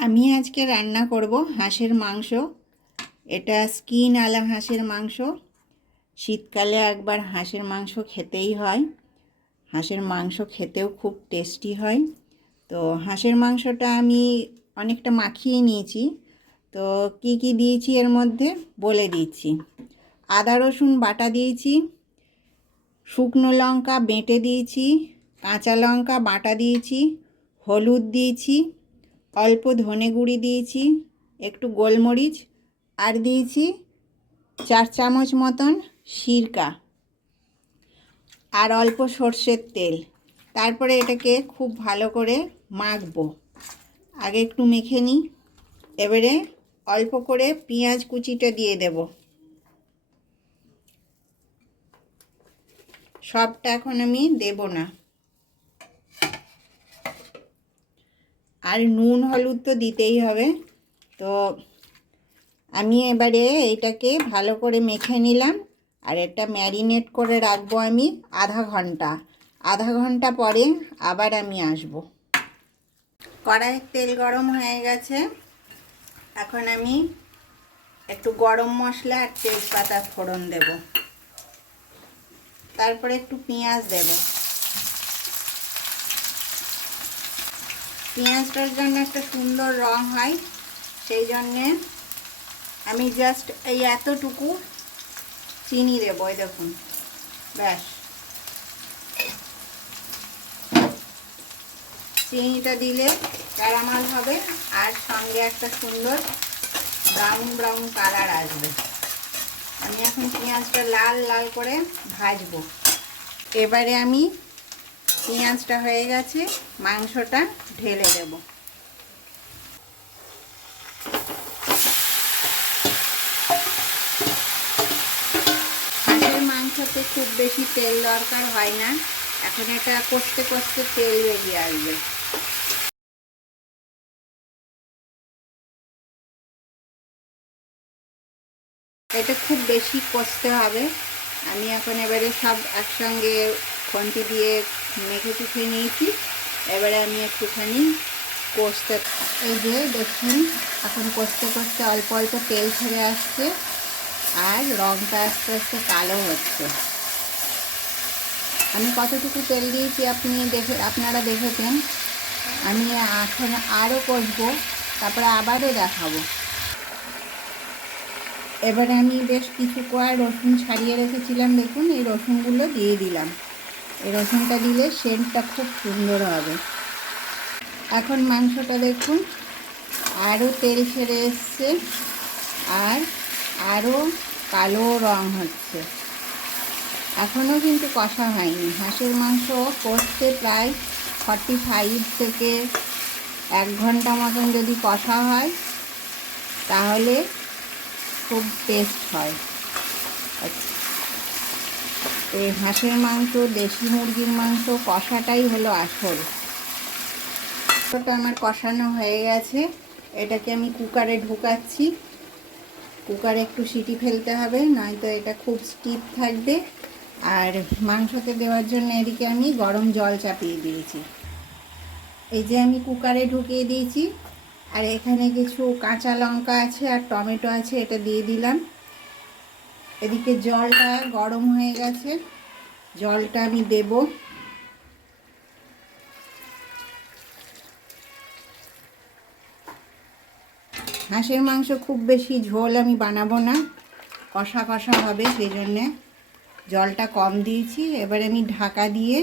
আমি আজকে রান্না করব হাঁসের মাংস। এটা স্কিন আলা হাঁসের মাংস। শীতকালে একবার হাঁসের মাংস খেতেই হয়। হাঁসের মাংস খেতেও খুব টেস্টি হয়। তো হাঁসের মাংসটা আমি অনেকটা মাখিয়ে নিয়েছি। তো কি কি দিয়েছি এর মধ্যে বলে দিচ্ছি। আদা, রসুন, বাটা দিয়েছি। শুকনো লঙ্কা বেটে দিয়েছি। কাঁচা লঙ্কা বাটা দিয়েছি। হলুদ দিয়েছি। অল্প ধনে গুঁড়ি দিয়েছি, একটু গোলমরিচ, আর দিয়েছি চার চামচ মতন সিরকা, আর অল্প সর্ষের তেল। তারপরে এটাকে খুব ভালো করে মাখবো। আগে একটু মেখে নিই, এবারে অল্প করে পেঁয়াজ কুচিটা দিয়ে দেব। সবটা এখন আমি দেব না। আর নুন, হলুদ তো দিতেই হবে। তো আমি এবারে এইটাকে ভালো করে মেখে নিলাম। আর এটা ম্যারিনেট করে রাখব আমি আধা ঘণ্টা। আধা ঘণ্টা পরে আবার আমি আসব। কড়াইয়ের তেল গরম হয়ে গেছে। এখন আমি একটু গরম মশলা আর তেজপাতা ফোড়ন দেব। তারপরে একটু পেঁয়াজ দেবো। পেঁয়াজটার জন্য একটা সুন্দর রং হয়, সেই জন্যে আমি জাস্ট এই এতটুকু চিনি দেবো, এই দেখুন, ব্যাস। চিনিটা দিলে ক্যারামাল হবে আর সঙ্গে একটা সুন্দর ব্রাউন ব্রাউন কালার আসবে। আমি এখন পেঁয়াজটা লাল লাল করে ভাজবো। এবারে আমি পেঁয়াজটা হয়ে গেছে, মাংসটা ঢেলে দেব। মাংসতে খুব বেশি তেল দরকার হয় না, এখন এটা কষতে কষতে তেল বেরিয়ে আসবে। এটা খুব বেশি কষতে হবে আমি এখন এবারে সব একসঙ্গে খন্তি দিয়ে মেখে চুখে নিয়েছি। এবারে আমি একটুখানি কষতে এই যে দেখুন, এখন কষতে কষতে অল্প অল্প তেল ছেড়ে আসছে আর রঙটা আস্তে আস্তে কালো হচ্ছে। আমি কতটুকু তেল দিয়েছি আপনি দেখে, আপনারা দেখেছেন। আমি এখন আরও কষবো, তারপরে আবারও দেখাবো। এবারে আমি বেশ কিছু কোয়া রসুন ছাড়িয়ে রেখেছিলাম, দেখুন, এই রসুনগুলো দিয়ে দিলাম। এই রসুনটা দিলে সেন্টটা খুব সুন্দর হবে। এখন মাংসটা দেখুন, আরও তেল ছেড়ে এসছে, আর আরও কালো রং হচ্ছে। এখনও কিন্তু কষা হয়নি। হাঁসের মাংস কষতে প্রায় ফর্টি ফাইভ থেকে এক ঘণ্টা মতন যদি কষা হয়, তাহলে খুব টেস্ট হয়। এই হাঁসের মাংস, দেশি মুরগির মাংস, কষাটাই হলো আসল। ওটা আমার কষানো হয়ে গেছে। এটাকে আমি কুকারে ঢুকাচ্ছি। কুকারে একটু সিটি ফেলতে হবে, নয়তো এটা খুব স্টিপ থাকবে। আর মাংসতে দেওয়ার জন্য এদিকে আমি গরম জল চাপিয়ে দিয়েছি। এই যে আমি কুকারে ঢুকিয়ে দিয়েছি। আর এখানে কিছু কাঁচা লঙ্কা আছে আর টমেটো আছে, এটা দিয়ে দিলাম। এদিকে জলটা গরম হয়ে গেছে, জলটা আমি দেব। হাঁসের মাংস খুব বেশি ঝোল আমি বানাবো না, কষা কষা হবে সেই জন্যে জলটা কম দিয়েছি, এবার আমি ঢাকা দিয়ে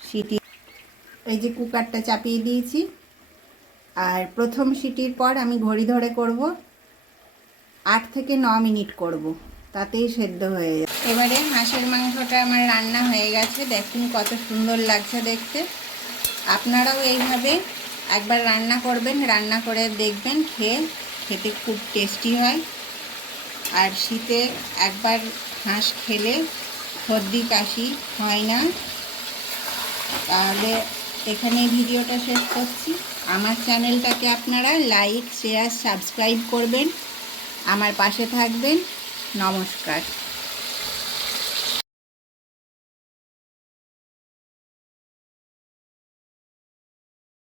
সিটি এই যে কুকারটা চাপিয়ে দিয়েছি। আর প্রথম সিটির পর আমি ঘড়ি ধরে করব। আট থেকে ন মিনিট করব। তাতেই সেদ্ধ হয়ে যাবে। এবারে হাঁসের মাংসটা আমার রান্না হয়ে গেছে। দেখুন কত সুন্দর লাগছে দেখতে। আপনারাও এইভাবে একবার রান্না করবেন, রান্না করে দেখবেন, খেয়ে খেতে খুব টেস্টি হয়। আর শীতে একবার হাঁস খেলে সর্দি কাশি হয় না। তাহলে এখানে ভিডিওটা শেষ করছি। আমার চ্যানেলটাকে আপনারা লাইক শেয়ার সাবস্ক্রাইব করবেন। আমার পাশে থাকবেন। নমস্কার।